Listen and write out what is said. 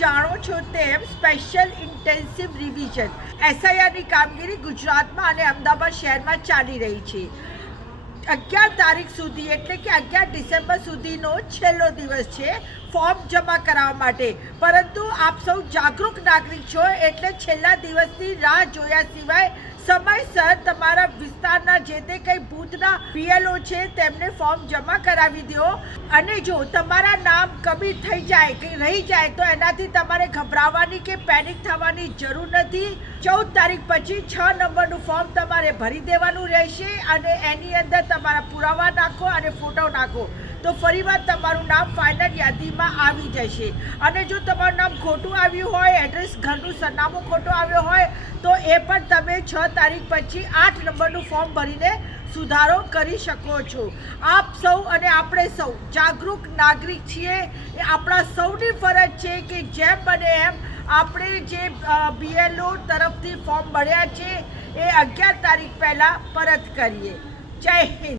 જાણો છો તેમ સ્પેશિયલ ઇન્ટેન્સિવ રિવિઝન એસઆઈઆરની કામગીરી ગુજરાતમાં અને અમદાવાદ શહેરમાં ચાલી રહી છે. 11 તારીખ સુધી એટલે કે 11 ડિસેમ્બર સુધીનો છેલ્લો દિવસ છે ફોર્મ જમા કરાવવા માટે. પરંતુ આપ સૌ જાગૃત નાગરિક છો એટલે છેલ્લા દિવસની રાહ જોયા સિવાય સમયસર તમારા વિસ્તારના જે તે કંઈ બૂથના પીએલઓ છે તેમને ફોર્મ જમા કરાવી દો. અને જો તમારા નામ કમી થઈ જાય કે રહી જાય તો એનાથી તમારે ગભરાવાની કે પેનિક થવાની જરૂર નથી. 14 તારીખ પછી 6 નંબરનું ફોર્મ તમારે ભરી દેવાનું રહેશે અને એની અંદર તમારા પુરાવા નાખો અને ફોટો નાખો તો ફરીવાર તમારું નામ ફાઇનલ યાદીમાં આવી જશે. અને જો તમારું નામ ખોટું આવ્યું હોય, એડ્રેસ ઘરનું સરનામું ખોટું આવ્યું હોય તો એ પણ તમે 6 તારીખ પછી 8 નંબરનું ફોર્મ ભરીને સુધારો કરી શકો છો. આપ સૌ અને આપણે સૌ જાગૃત નાગરિક છીએ. એ આપણા સૌની ફરજ છે કે જેમ બને એમ આપણે જે બીએલઓ તરફથી ફોર્મ મળ્યા છે એ 11 તારીખ પહેલાં પરત કરીએ. જય હિન્દ.